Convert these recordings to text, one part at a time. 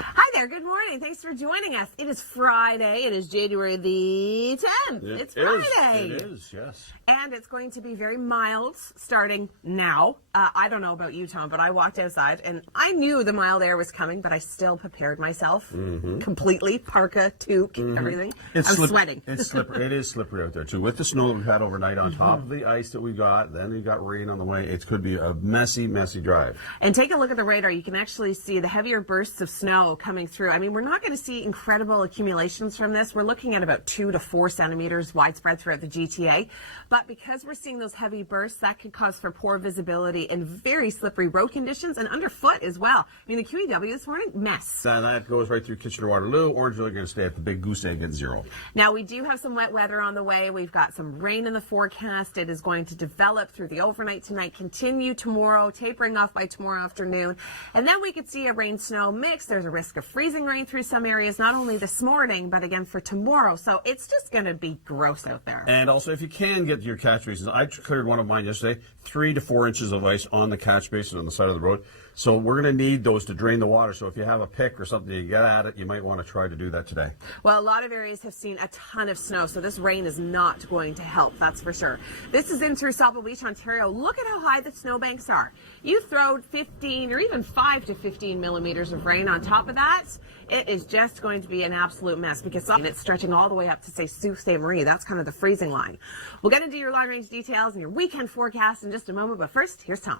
Hi there, good morning. Thanks for joining us. It is Friday. It is January the 10th. It's Friday. It is, yes. And it's going to be very mild starting now. I don't know about you, Tom, but I walked outside and I knew the mild air was coming, but I still prepared myself completely. Parka, toque, everything. I'm sweating. It's slippery. It is slippery out there, too. With the snow that we've had overnight on top of the ice that we got, then we got rain on the way. It could be a messy, messy drive. And take a look at the radar. You can actually see the heavier bursts of snow coming through. I mean, we're not going to see incredible accumulations from this. We're looking at about 2 to 4 centimeters widespread throughout the GTA. But because we're seeing those heavy bursts, that could cause for poor visibility and very slippery road conditions and underfoot as well. I mean, the QEW this morning, mess. That goes right through Kitchener-Waterloo. Orangeville are going to stay at the big goose egg at 0. Now, we do have some wet weather on the way. We've got some rain in the forecast. It is going to develop through the overnight tonight, continue tomorrow, tapering off by tomorrow afternoon. And then we could see a rain-snow mix. There's a risk of freezing rain through some areas, not only this morning, but again for tomorrow. So it's just going to be gross out there. And also, if you can get your catch basins, I cleared one of mine yesterday, 3 to 4 inches of ice on the catch basin on the side of the road. So we're going to need those to drain the water. So if you have a pick or something to get at it, you might want to try to do that today. Well, a lot of areas have seen a ton of snow, so this rain is not going to help, that's for sure. This is in through Sauble Beach, Ontario. Look at how high the snowbanks are. You throw 15 or even 5 to 15 millimeters of rain on top of that, it is just going to be an absolute mess because it's stretching all the way up to, say, Sault Ste. Marie. That's kind of the freezing line. We'll get into your long-range details and your weekend forecast in just a moment, but first, here's Tom.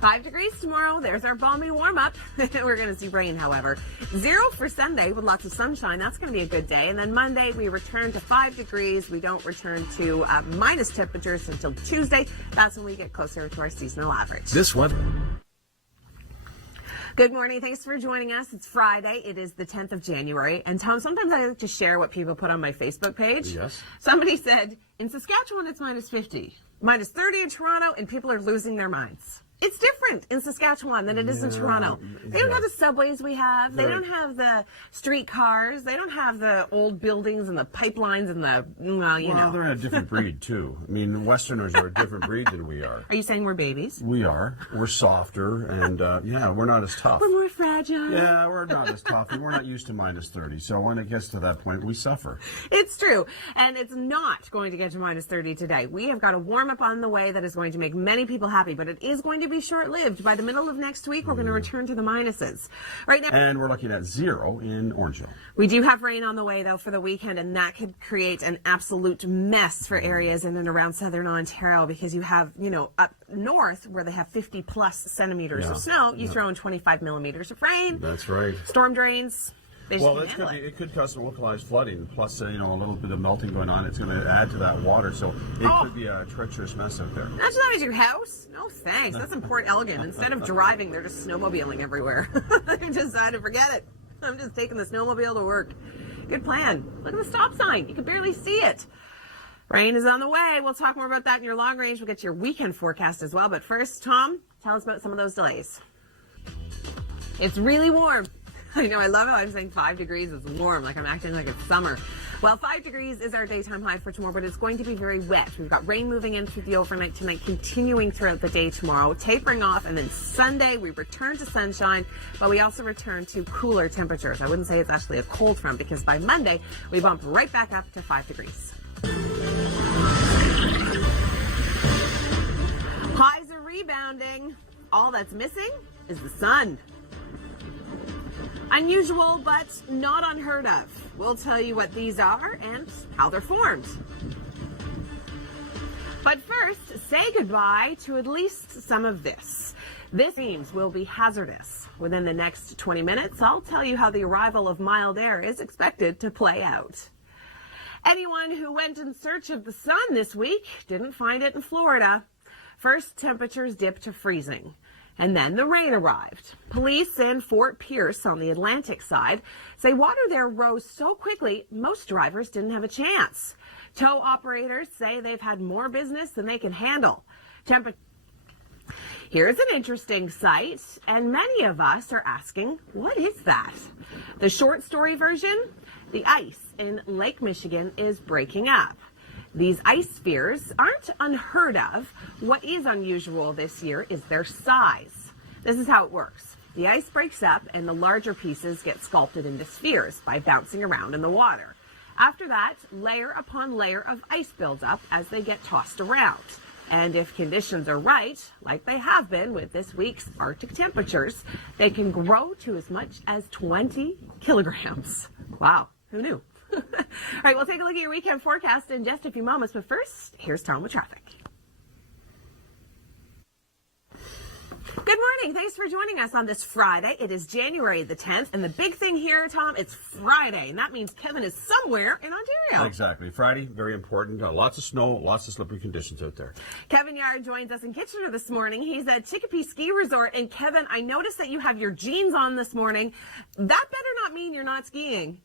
5 degrees tomorrow. There's our balmy warm-up. We're going to see rain, however. 0 for Sunday with lots of sunshine. That's going to be a good day. And then Monday, we return to 5 degrees. We don't return to minus temperatures until Tuesday. That's when we get closer to our seasonal average. This one. Good morning. Thanks for joining us. It's Friday. It is the 10th of January. And Tom, sometimes I like to share what people put on my Facebook page. Yes. Somebody said, in Saskatchewan, it's minus 50. Minus 30 in Toronto, and people are losing their minds. It's different in Saskatchewan than it is in Toronto. They don't have the subways we have. They don't have the streetcars. They don't have the old buildings and the pipelines and the, you know. They're a different breed, too. I mean, Westerners are a different breed than we are. Are you saying we're babies? We are. We're softer, and, yeah, we're not as tough. We're more fragile. Yeah, we're not as tough, and we're not used to minus 30. So when it gets to that point, we suffer. It's true. And it's not going to get to minus 30 today. We have got a warm-up on the way that is going to make many people happy, but it is going to be short-lived. By the middle of next week, we're going to return to the minuses. Right now, and we're looking at 0 in Orangeville. We do have rain on the way, though, for the weekend, and that could create an absolute mess for areas in and around southern Ontario because you have, you know, up north where they have 50-plus centimeters of snow, you throw in 25 millimeters of rain. That's right. Storm drains. Well, it could cause some localized flooding, plus, you know, a little bit of melting going on. It's going to add to that water, so it could be a treacherous mess out there. Imagine that as your house? No thanks. That's in Port Elgin. Instead of driving, they're just snowmobiling everywhere. They decided, forget it. I'm just taking the snowmobile to work. Good plan. Look at the stop sign. You can barely see it. Rain is on the way. We'll talk more about that in your long range. We'll get your weekend forecast as well. But first, Tom, tell us about some of those delays. It's really warm. I know, I love how I'm saying 5 degrees is warm, like I'm acting like it's summer. Well, 5 degrees is our daytime high for tomorrow, but it's going to be very wet. We've got rain moving in through the overnight tonight, continuing throughout the day tomorrow, tapering off, and then Sunday we return to sunshine, but we also return to cooler temperatures. I wouldn't say it's actually a cold front, because by Monday we bump right back up to 5 degrees. Highs are rebounding. All that's missing is the sun. Unusual, but not unheard of. We'll tell you what these are and how they're formed. But first, say goodbye to at least some of this. This seems will be hazardous. Within the next 20 minutes, I'll tell you how the arrival of mild air is expected to play out. Anyone who went in search of the sun this week didn't find it in Florida. First, temperatures dipped to freezing. And then the rain arrived. Police in Fort Pierce on the Atlantic side say water there rose so quickly, most drivers didn't have a chance. Tow operators say they've had more business than they can handle. Here's an interesting sight, and many of us are asking, what is that? The short story version, the ice in Lake Michigan is breaking up. These ice spheres aren't unheard of. What is unusual this year is their size. This is how it works. The ice breaks up and the larger pieces get sculpted into spheres by bouncing around in the water. After that, layer upon layer of ice builds up as they get tossed around. And if conditions are right, like they have been with this week's Arctic temperatures, they can grow to as much as 20 kilograms. Wow, who knew? All right, we'll take a look at your weekend forecast in just a few moments, but first, here's Tom with traffic. Good morning. Thanks for joining us on this Friday. It is January the 10th, and the big thing here, Tom, it's Friday, and that means Kevin is somewhere in Ontario. Exactly. Friday, very important. Lots of snow, lots of slippery conditions out there. Kevin Yard joins us in Kitchener this morning. He's at Chicopee Ski Resort. And Kevin, I noticed that you have your jeans on this morning. That better not mean you're not skiing.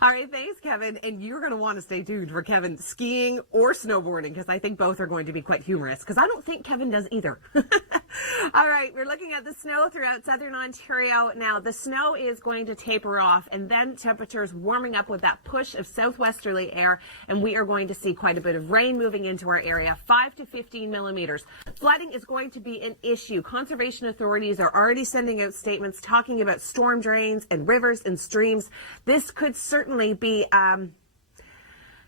All right, thanks, Kevin. And you're going to want to stay tuned for Kevin skiing or snowboarding, because I think both are going to be quite humorous, because I don't think Kevin does either. All right, we're looking at the snow throughout southern Ontario. Now, the snow is going to taper off, and then temperatures warming up with that push of southwesterly air, and we are going to see quite a bit of rain moving into our area, 5 to 15 millimeters. Flooding is going to be an issue. Conservation authorities are already sending out statements talking about storm drains and rivers and streams. This could certainly be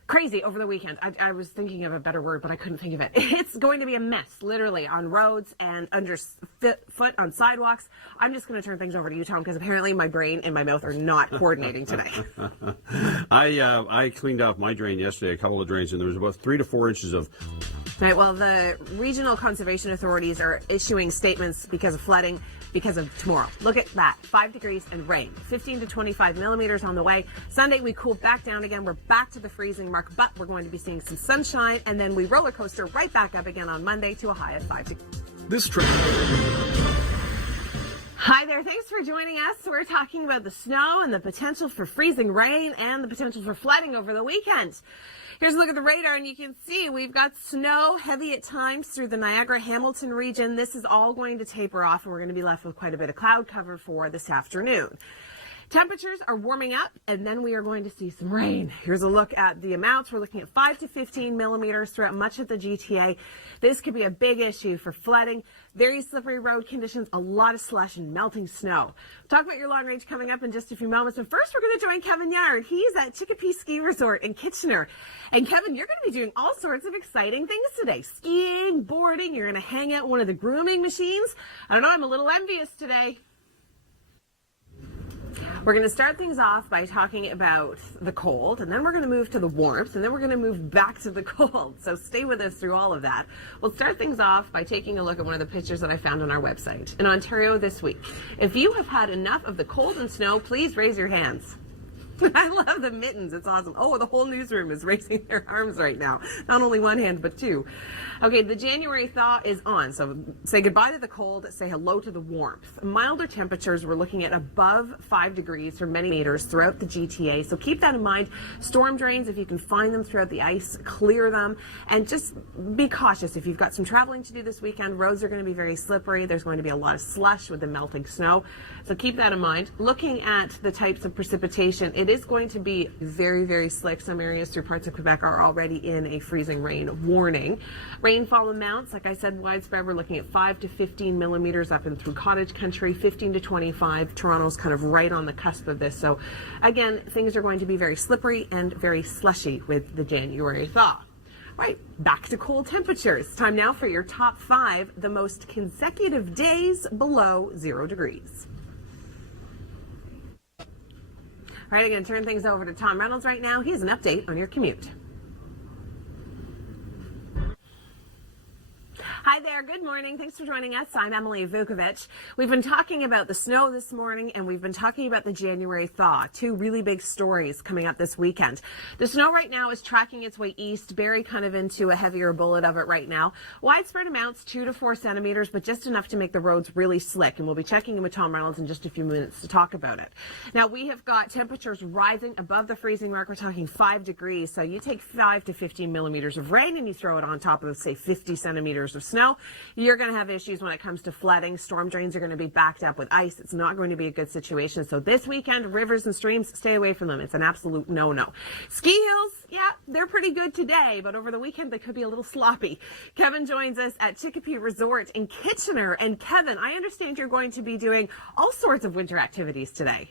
crazy over the weekend. I was thinking of a better word, but I couldn't think of it. It's going to be a mess, literally, on roads and underfoot on sidewalks. I'm just going to turn things over to you, Tom, because apparently my brain and my mouth are not coordinating today. I cleaned off my drain yesterday, a couple of drains, and there was about 3 to 4 inches of... Right, well, the regional conservation authorities are issuing statements because of flooding because of tomorrow. Look at that, 5 degrees and rain, 15 to 25 millimeters on the way. Sunday, we cool back down again. We're back to the freezing mark, but we're going to be seeing some sunshine, and then we roller coaster right back up again on Monday to a high of 5 degrees. Hi there, thanks for joining us. We're talking about the snow and the potential for freezing rain and the potential for flooding over the weekend. Here's a look at the radar, and you can see we've got snow heavy at times through the Niagara-Hamilton region. This is all going to taper off, and we're going to be left with quite a bit of cloud cover for this afternoon. Temperatures are warming up, and then we are going to see some rain. Here's a look at the amounts. We're looking at 5 to 15 millimeters throughout much of the GTA. This could be a big issue for flooding, very slippery road conditions, a lot of slush and melting snow. Talk about your long range coming up in just a few moments, but first we're going to join Kevin Yard. He's at Chicopee Ski Resort in Kitchener. And Kevin, you're going to be doing all sorts of exciting things today. Skiing, boarding, you're going to hang out one of the grooming machines. I don't know, I'm a little envious today. We're going to start things off by talking about the cold, and then we're going to move to the warmth, and then we're going to move back to the cold. So stay with us through all of that. We'll start things off by taking a look at one of the pictures that I found on our website. In Ontario this week, if you have had enough of the cold and snow, please raise your hands. I love the mittens. It's awesome. Oh, the whole newsroom is raising their arms right now. Not only one hand, but two. Okay, the January thaw is on. So say goodbye to the cold, say hello to the warmth. Milder temperatures, we're looking at above 5 degrees for many meters throughout the GTA. So keep that in mind. Storm drains, if you can find them throughout the ice, clear them. And just be cautious. If you've got some traveling to do this weekend, roads are going to be very slippery. There's going to be a lot of slush with the melting snow. So keep that in mind. Looking at the types of precipitation, it is going to be very, very slick. Some areas through parts of Quebec are already in a freezing rain warning. Rainfall amounts, like I said, widespread. We're looking at 5 to 15 millimeters up and through cottage country, 15 to 25. Toronto's kind of right on the cusp of this. So again, things are going to be very slippery and very slushy with the January thaw. Right, back to cold temperatures. Time now for your top 5, the most consecutive days below 0 degrees. All right, I'm going to turn things over to Tom Reynolds right now. He has an update on your commute. Hi there, good morning. Thanks for joining us. I'm Emily Vukovic. We've been talking about the snow this morning, and we've been talking about the January thaw. 2 really big stories coming up this weekend. The snow right now is tracking its way east, Barrie kind of into a heavier bullet of it right now. Widespread amounts, 2 to 4 centimeters, but just enough to make the roads really slick. And we'll be checking in with Tom Reynolds in just a few minutes to talk about it. Now, we have got temperatures rising above the freezing mark. We're talking 5 degrees. So you take 5 to 15 millimeters of rain and you throw it on top of, say, 50 centimeters of snow. snow, you're going to have issues when it comes to flooding. Storm drains are going to be backed up with ice. It's not going to be a good situation. So this weekend, rivers and streams, stay away from them. It's an absolute no-no. Ski hills, yeah, they're pretty good today, but over the weekend, they could be a little sloppy. Kevin joins us at Chicopee Resort in Kitchener. And Kevin, I understand you're going to be doing all sorts of winter activities today.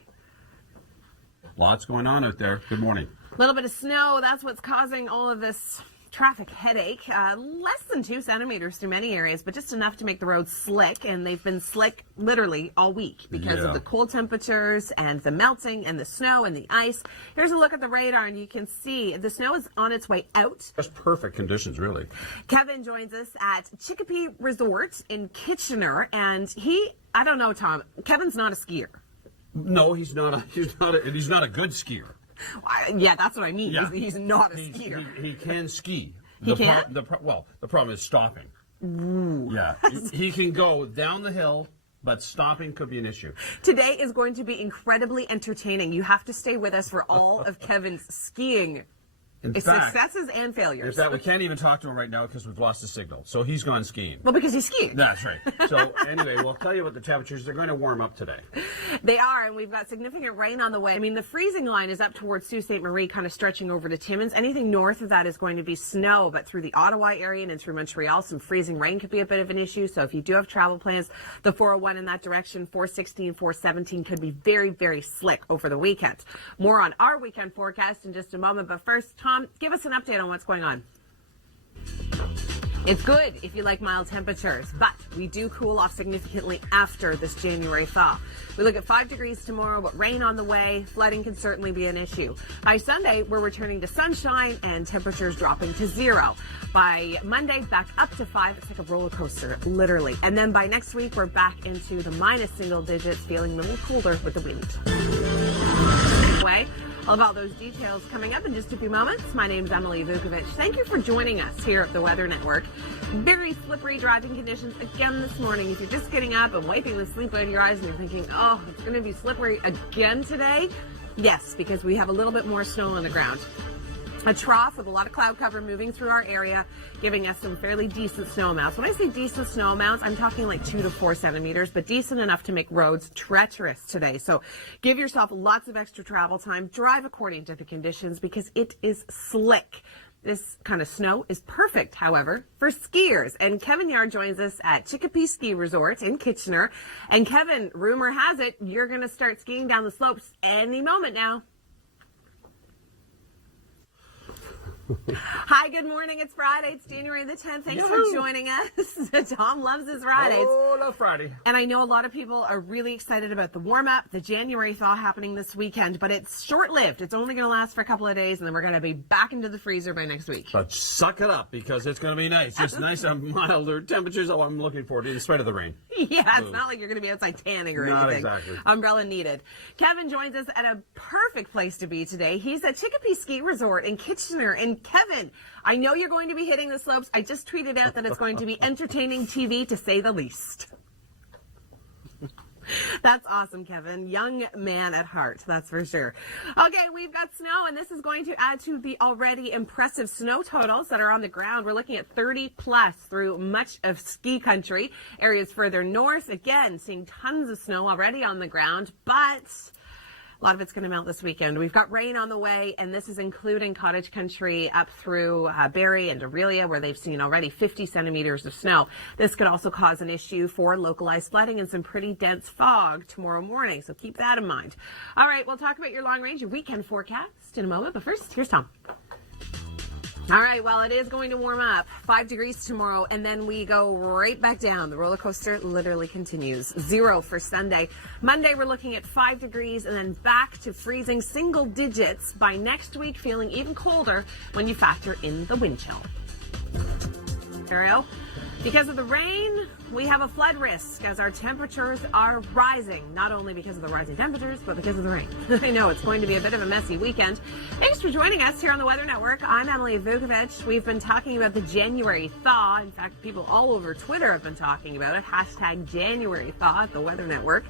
Lots going on out there. Good morning. A little bit of snow, that's what's causing all of this traffic headache. Less than 2 centimeters through many areas, but just enough to make the roads slick. And they've been slick literally all week because of the cold temperatures and the melting and the snow and the ice. Here's a look at the radar, and you can see the snow is on its way out. Just perfect conditions, really. Kevin joins us at Chicopee Resort in Kitchener, and I don't know, Tom, Kevin's not a skier. No, he's not a good skier. Yeah, that's what I mean. Yeah. He's not a skier. He can ski. He can? The problem is stopping. Ooh. Yeah, he can go down the hill, but stopping could be an issue. Today is going to be incredibly entertaining. You have to stay with us for all of Kevin's skiing successes and failures. In fact, we can't even talk to him right now because we've lost the signal. So he's gone skiing. Well, because he's skiing. That's right. So anyway, we'll tell you about the temperatures. They're going to warm up today. They are, and we've got significant rain on the way. I mean, the freezing line is up towards Sault Ste. Marie, kind of stretching over to Timmins. Anything north of that is going to be snow, but through the Ottawa area and through Montreal, some freezing rain could be a bit of an issue. So if you do have travel plans, the 401 in that direction, 416, 417 could be very, very slick over the weekend. More on our weekend forecast in just a moment. But first, Tom, give us an update on what's going on. It's good if you like mild temperatures, but we do cool off significantly after this January thaw. We look at 5 degrees tomorrow, but rain on the way. Flooding can certainly be an issue. By Sunday, we're returning to sunshine and temperatures dropping to 0. By Monday, back up to 5. It's like a roller coaster, literally. And then by next week, we're back into the minus single digits, feeling a little colder with the wind. All about those details coming up in just a few moments. My name's Emily Vukovic. Thank you for joining us here at the Weather Network. Very slippery driving conditions again this morning. If you're just getting up and wiping the sleep out of your eyes and you're thinking, oh, it's going to be slippery again today. Yes, because we have a little bit more snow on the ground. A trough with a lot of cloud cover moving through our area, giving us some fairly decent snow amounts. When I say decent snow amounts, I'm talking like 2 to 4 centimeters, but decent enough to make roads treacherous today. So give yourself lots of extra travel time. Drive according to the conditions because it is slick. This kind of snow is perfect, however, for skiers. And Kevin Yard joins us at Chicopee Ski Resort in Kitchener. And Kevin, rumor has it, you're going to start skiing down the slopes any moment now. Hi, good morning. It's Friday. It's January the 10th. Thanks for joining us. Tom loves his Fridays. Oh, love Friday. And I know a lot of people are really excited about the warm-up, the January thaw happening this weekend, but it's short-lived. It's only going to last for a couple of days, and then we're going to be back into the freezer by next week. But suck it up because it's going to be nice. Just nice and milder temperatures. Oh, I'm looking forward to it in spite of the rain. Yeah, it's not like you're going to be outside tanning or anything. Not exactly. Umbrella needed. Kevin joins us at a perfect place to be today. He's at Chicopee Ski Resort in Kitchener. And Kevin, I know you're going to be hitting the slopes. I just tweeted out that it's going to be entertaining TV, to say the least. That's awesome, Kevin. Young man at heart, that's for sure. Okay, we've got snow, and this is going to add to the already impressive snow totals that are on the ground. We're looking at 30 plus through much of ski country. Areas further north, again, seeing tons of snow already on the ground, but a lot of it's going to melt this weekend. We've got rain on the way, and this is including cottage country up through Barrie and Aurelia, where they've seen already 50 centimeters of snow. This could also cause an issue for localized flooding and some pretty dense fog tomorrow morning, so keep that in mind. All right, we'll talk about your long-range weekend forecast in a moment, but first, here's Tom. All right, well, it is going to warm up. 5 degrees tomorrow, and then we go right back down. The roller coaster literally continues. 0 for Sunday. Monday, we're looking at 5 degrees, and then back to freezing single digits by next week, feeling even colder when you factor in the wind chill. Ariel, because of the rain, we have a flood risk as our temperatures are rising, not only because of the rising temperatures, but because of the rain. I know it's going to be a bit of a messy weekend. Thanks for joining us here on the Weather Network. I'm Emily Vukovic. We've been talking about the January thaw. In fact, people all over Twitter have been talking about it. Hashtag January thaw at the Weather Network.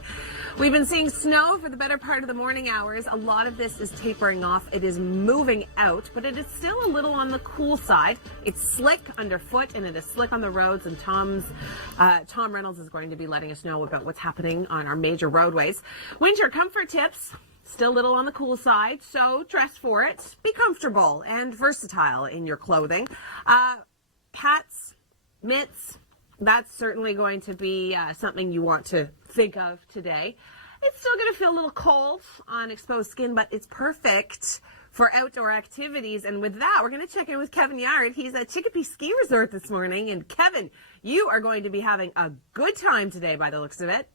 We've been seeing snow for the better part of the morning hours. A lot of this is tapering off. It is moving out, but it is still a little on the cool side. It's slick underfoot and it is slick on the roads, and Tom Reynolds is going to be letting us know about what's happening on our major roadways. Winter comfort tips, still a little on the cool side, so dress for it. Be comfortable and versatile in your clothing. Hats, mitts, that's certainly going to be something you want to think of today. It's still going to feel a little cold on exposed skin, but it's perfect for outdoor activities. And with that, we're going to check in with Kevin Yard. He's at Chicopee Ski Resort this morning. And Kevin, you are going to be having a good time today by the looks of it.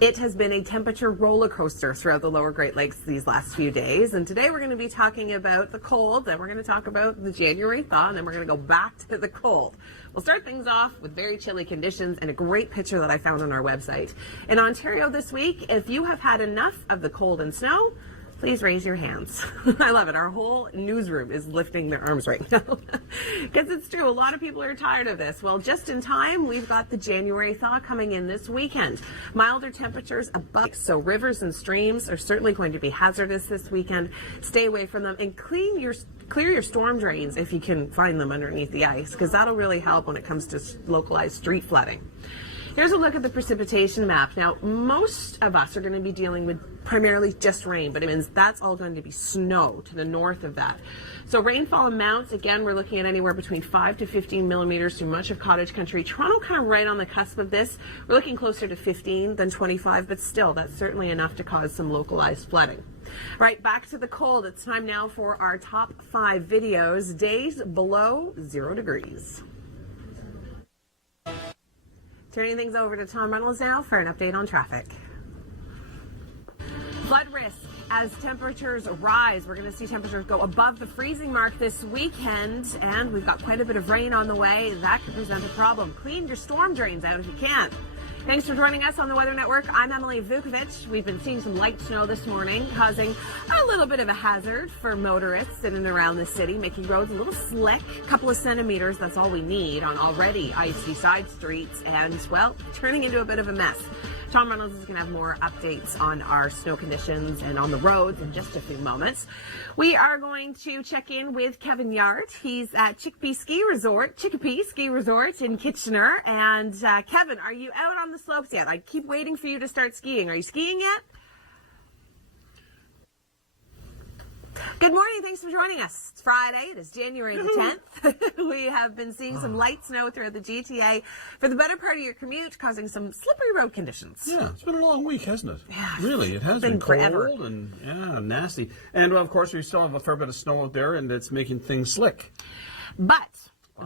It has been a temperature roller coaster throughout the lower Great Lakes these last few days. And today we're going to be talking about the cold, then we're going to talk about the January thaw, and then we're going to go back to the cold. We'll start things off with very chilly conditions and a great picture that I found on our website. In Ontario this week, if you have had enough of the cold and snow, please raise your hands. I love it. Our whole newsroom is lifting their arms right now. Because it's true, a lot of people are tired of this. Well, just in time, we've got the January thaw coming in this weekend. Milder temperatures above, so rivers and streams are certainly going to be hazardous this weekend. Stay away from them and clear your storm drains if you can find them underneath the ice, because that'll really help when it comes to localized street flooding. Here's a look at the precipitation map. Now, most of us are going to be dealing with primarily just rain, but it means that's all going to be snow to the north of that. So rainfall amounts, again, we're looking at anywhere between 5 to 15 millimeters through much of cottage country. Toronto kind of right on the cusp of this. We're looking closer to 15 than 25, but still, that's certainly enough to cause some localized flooding. Right, back to the cold. It's time now for our top 5 videos. Days below 0 degrees. Turning things over to Tom Reynolds now for an update on traffic. Flood risk as temperatures rise. We're going to see temperatures go above the freezing mark this weekend, and we've got quite a bit of rain on the way. That could present a problem. Clean your storm drains out if you can. Thanks for joining us on the Weather Network. I'm Emily Vukovic. We've been seeing some light snow this morning, causing a little bit of a hazard for motorists in and around the city, making roads a little slick. A couple of centimeters, that's all we need on already icy side streets, and, well, turning into a bit of a mess. Tom Reynolds is going to have more updates on our snow conditions and on the roads in just a few moments. We are going to check in with Kevin Yard. He's at Chicopee Ski Resort in Kitchener. And Kevin, are you out on the slopes yet? I keep waiting for you to start skiing. Are you skiing yet? Good morning. Thanks for joining us. It's Friday. It is January the 10th. We have been seeing some light snow throughout the GTA for the better part of your commute, causing some slippery road conditions. Yeah, it's been a long week, hasn't it? Yeah, really, it has been forever. cold and nasty. And, of course, we still have a fair bit of snow out there, and it's making things slick. But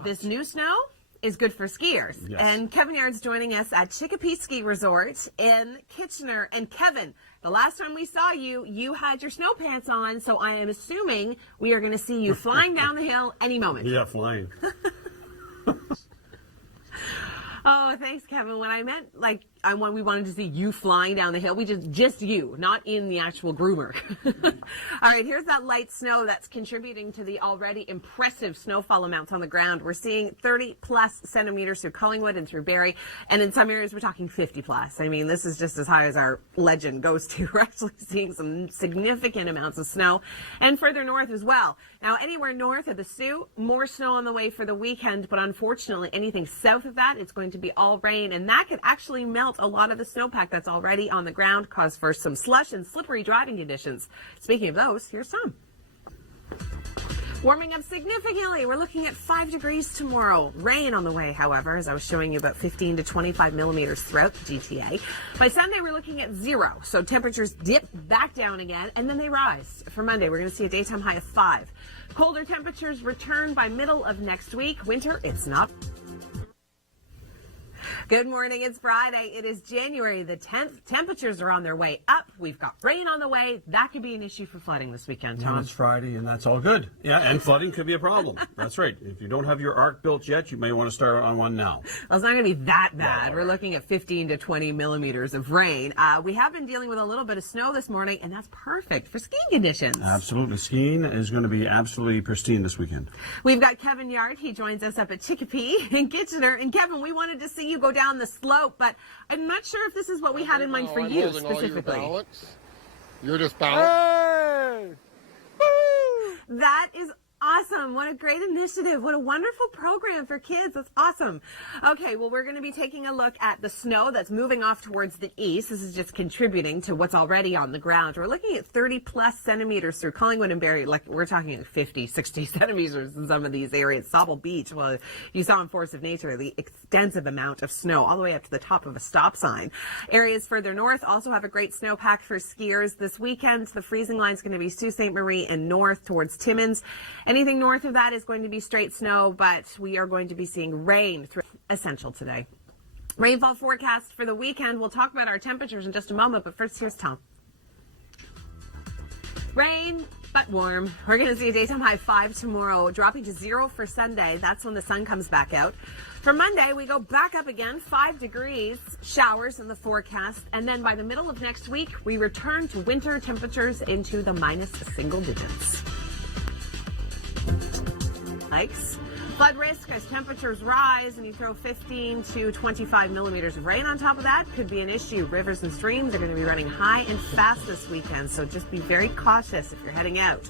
this new snow is good for skiers. Yes. And Kevin Yard's joining us at Chicopee Ski Resort in Kitchener. And Kevin, the last time we saw you, you had your snow pants on, so I am assuming we are going to see you flying down the hill any moment. Yeah, flying. Oh, thanks, Kevin. When I meant, when we wanted to see you flying down the hill, we just you, not in the actual groomer. All right, here's that light snow that's contributing to the already impressive snowfall amounts on the ground. We're seeing 30-plus centimeters through Collingwood and through Barrie, and in some areas we're talking 50-plus. I mean, this is just as high as our legend goes to. We're actually seeing some significant amounts of snow, and further north as well. Now, anywhere north of the Soo, more snow on the way for the weekend, but unfortunately, anything south of that, it's going to be all rain, and that could actually melt a lot of the snowpack that's already on the ground, cause for some slush and slippery driving conditions. Speaking of those, here's some. Warming up significantly. We're looking at 5 degrees tomorrow. Rain on the way, however, as I was showing you, about 15 to 25 millimeters throughout the GTA. By Sunday, we're looking at 0. So temperatures dip back down again, and then they rise. For Monday, we're going to see a daytime high of 5. Colder temperatures return by middle of next week. Winter, it's not. Good morning. It's Friday. It is January the 10th. Temperatures are on their way up. We've got rain on the way. That could be an issue for flooding this weekend, Tom. And it's Friday, and that's all good. Yeah, and flooding could be a problem. That's right. If you don't have your ark built yet, you may want to start on one now. Well, it's not going to be that bad. No, We're looking at 15 to 20 millimeters of rain. We have been dealing with a little bit of snow this morning, and that's perfect for skiing conditions. Absolutely. Skiing is going to be absolutely pristine this weekend. We've got Kevin Yard. He joins us up at Chicopee in Kitchener. And Kevin, we wanted to see you go down the slope, but I'm not sure if this is what we had in mind for you specifically. You're just balanced. That is awesome. What a great initiative. What a wonderful program for kids. That's awesome. Okay, well, we're going to be taking a look at the snow that's moving off towards the east. This is just contributing to what's already on the ground. We're looking at 30 plus centimeters through Collingwood and Barrie. Like, we're talking 50, 60 centimeters in some of these areas. Sauble Beach, well, you saw in Force of Nature the extensive amount of snow all the way up to the top of a stop sign. Areas further north also have a great snowpack for skiers this weekend. The freezing line is going to be Sault Ste. Marie and north towards Timmins. Anything north of that is going to be straight snow, but we are going to be seeing rain through Essential today. Rainfall forecast for the weekend. We'll talk about our temperatures in just a moment, but first here's Tom. Rain, but warm. We're going to see a daytime high 5 tomorrow, dropping to 0 for Sunday. That's when the sun comes back out. For Monday, we go back up again, 5 degrees, showers in the forecast. And then by the middle of next week, we return to winter temperatures into the minus single digits. Hikes. Flood risk as temperatures rise and you throw 15 to 25 millimeters of rain on top of that could be an issue. Rivers and streams are going to be running high and fast this weekend, so just be very cautious if you're heading out.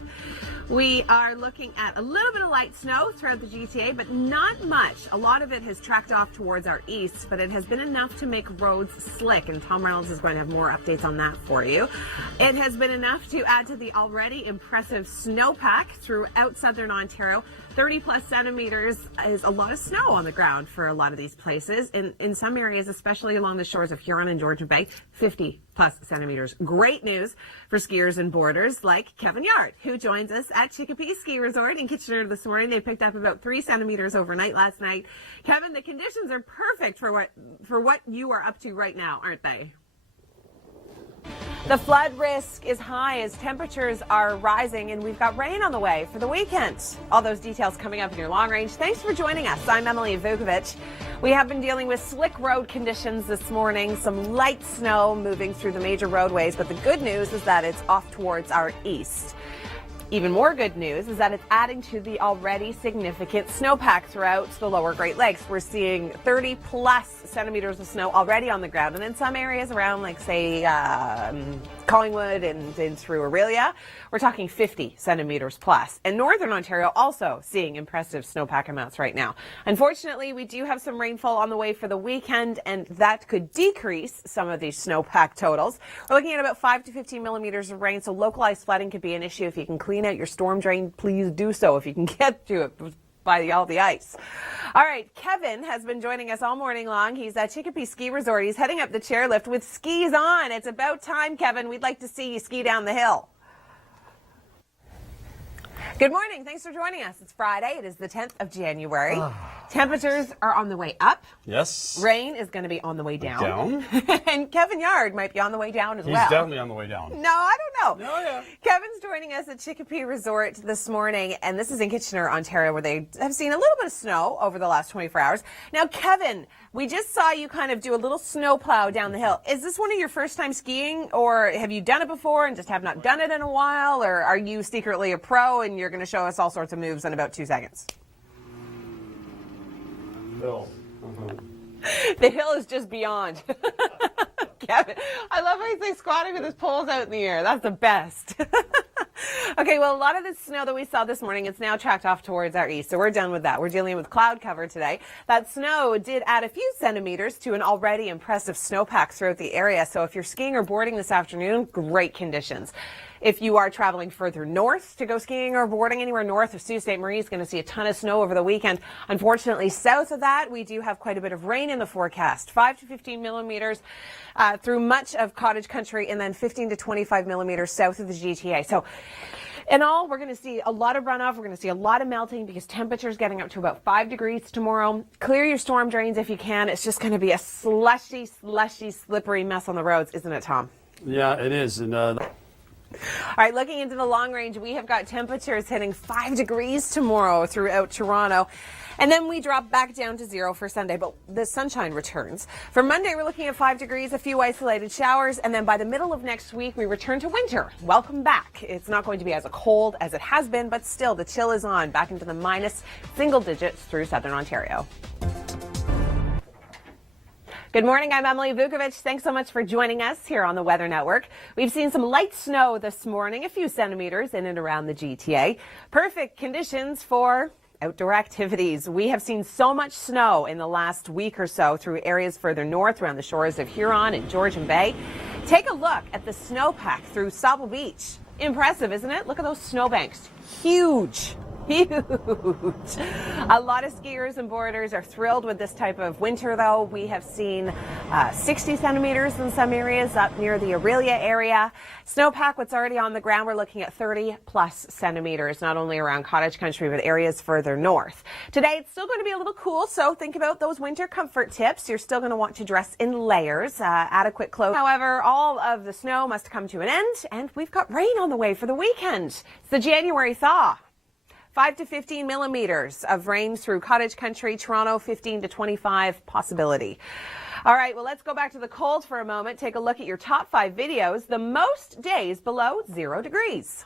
We are looking at a little bit of light snow throughout the GTA, but not much. A lot of it has tracked off towards our east, but it has been enough to make roads slick, and Tom Reynolds is going to have more updates on that for you. It has been enough to add to the already impressive snowpack throughout southern Ontario. 30 plus centimeters is a lot of snow on the ground for a lot of these places. In some areas, especially along the shores of Huron and Georgian Bay, 50 plus centimeters. Great news for skiers and boarders like Kevin Yard, who joins us at Chicopee Ski Resort in Kitchener this morning. They picked up about 3 centimeters overnight last night. Kevin, the conditions are perfect for what you are up to right now, aren't they? The flood risk is high as temperatures are rising, and we've got rain on the way for the weekend. All those details coming up in your long range. Thanks for joining us. I'm Emily Vukovic. We have been dealing with slick road conditions this morning, some light snow moving through the major roadways, but the good news is that it's off towards our east. Even more good news is that it's adding to the already significant snowpack throughout the lower Great Lakes. We're seeing 30 plus centimeters of snow already on the ground, and in some areas around, like, say, Collingwood and through Aurelia, we're talking 50 centimeters plus. And northern Ontario also seeing impressive snowpack amounts right now. Unfortunately, we do have some rainfall on the way for the weekend, and that could decrease some of these snowpack totals. We're looking at about 5 to 15 millimeters of rain, so localized flooding could be an issue. If you can clean out your storm drain, please do so if you can get to it by all the ice. All right, Kevin has been joining us all morning long. He's at Chicopee Ski Resort. He's heading up the chairlift with skis on. It's about time, Kevin. We'd like to see you ski down the hill. Good morning. Thanks for joining us. It's Friday. It is the 10th of January. Temperatures are on the way up. Yes. Rain is going to be on the way down. And Kevin Yard might be on the way down as well. He's definitely on the way down. No, I don't know. Oh, yeah. Kevin's joining us at Chicopee Resort this morning, and this is in Kitchener, Ontario, where they have seen a little bit of snow over the last 24 hours. Now, Kevin, we just saw you kind of do a little snow plow down the hill. Is this one of your first time skiing, or have you done it before and just have not done it in a while, or are you secretly a pro and you're going to show us all sorts of moves in about 2 seconds? Bill. The hill is just beyond. Kevin, I love how he's squatting with his poles out in the air. That's the best. Okay, well, a lot of the snow that we saw this morning, it's now tracked off towards our east, so we're done with that. We're dealing with cloud cover today. That snow did add a few centimeters to an already impressive snowpack throughout the area, so if you're skiing or boarding this afternoon, great conditions. If you are traveling further north to go skiing or boarding anywhere north of Sault Ste. Marie, is going to see a ton of snow over the weekend. Unfortunately, south of that, we do have quite a bit of rain in the forecast, 5 to 15 millimeters through much of cottage country, and then 15 to 25 millimeters south of the GTA. So In all, we're going to see a lot of runoff. We're going to see a lot of melting because temperatures getting up to about 5 degrees tomorrow. Clear your storm drains if you can. It's just going to be a slushy, slippery mess on the roads, isn't it, Tom? Yeah, it is. And all right, looking into the long range, we have got temperatures hitting 5 degrees tomorrow throughout Toronto. And then we drop back down to 0 for Sunday, but the sunshine returns. For Monday, we're looking at 5 degrees, a few isolated showers, and then by the middle of next week, we return to winter. Welcome back. It's not going to be as cold as it has been, but still, the chill is on, back into the minus single digits through southern Ontario. Good morning, I'm Emily Vukovic. Thanks so much for joining us here on the Weather Network. We've seen some light snow this morning, a few centimeters in and around the GTA. Perfect conditions for outdoor activities. We have seen so much snow in the last week or so through areas further north around the shores of Huron and Georgian Bay. Take a look at the snowpack through Sauble Beach. Impressive, isn't it? Look at those snowbanks. Huge. Huge. A lot of skiers and boarders are thrilled with this type of winter, though. We have seen 60 centimeters in some areas up near the Aurelia area. Snowpack, what's already on the ground, we're looking at 30 plus centimeters, not only around cottage country, but areas further north. Today, it's still going to be a little cool, so think about those winter comfort tips. You're still going to want to dress in layers, adequate clothes. However, all of the snow must come to an end, and we've got rain on the way for the weekend. It's the January thaw. 5 to 15 millimeters of rain through cottage country, Toronto 15 to 25 possibility. All right, well, let's go back to the cold for a moment. Take a look at your top 5 videos. The most days below 0 degrees.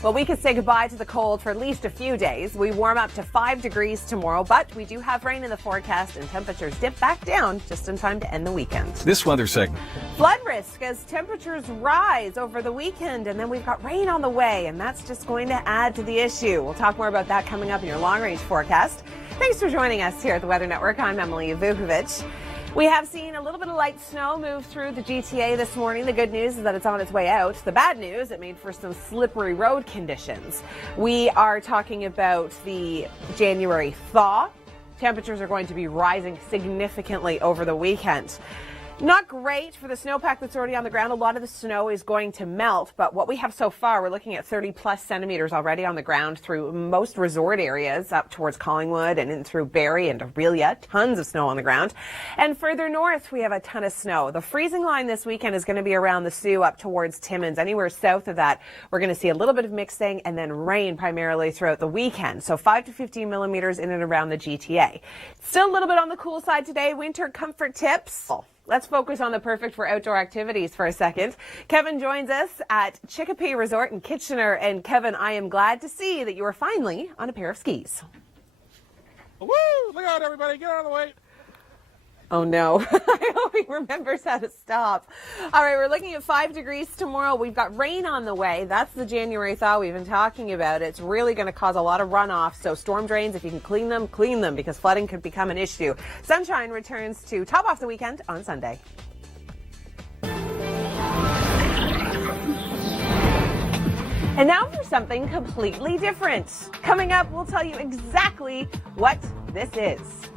Well, we could say goodbye to the cold for at least a few days. We warm up to 5 degrees tomorrow, but we do have rain in the forecast and temperatures dip back down just in time to end the weekend. This weather segment. Flood risk as temperatures rise over the weekend, and then we've got rain on the way, and that's just going to add to the issue. We'll talk more about that coming up in your long-range forecast. Thanks for joining us here at the Weather Network. I'm Emily Vukovic. We have seen a little bit of light snow move through the GTA this morning. The good news is that it's on its way out. The bad news, it made for some slippery road conditions. We are talking about the January thaw. Temperatures are going to be rising significantly over the weekend. Not great for the snowpack that's already on the ground. A lot of the snow is going to melt, but what we have so far, we're looking at 30 plus centimeters already on the ground through most resort areas up towards Collingwood and in through Barrie and Aurelia. Tons of snow on the ground. And further north, we have a ton of snow. The freezing line this weekend is going to be around the Sioux up towards Timmins. Anywhere south of that, we're going to see a little bit of mixing and then rain primarily throughout the weekend. So 5 to 15 millimeters in and around the GTA. Still a little bit on the cool side today. Winter comfort tips. Let's focus on the perfect for outdoor activities for a second. Kevin joins us at Chicopee Resort in Kitchener. And Kevin, I am glad to see that you are finally on a pair of skis. Woo! Look out, everybody. Get out of the way. Oh, no. I hope he remembers how to stop. All right, we're looking at 5 degrees tomorrow. We've got rain on the way. That's the January thaw we've been talking about. It's really going to cause a lot of runoff. So storm drains, if you can clean them because flooding could become an issue. Sunshine returns to top off the weekend on Sunday. And now for something completely different. Coming up, we'll tell you exactly what this is.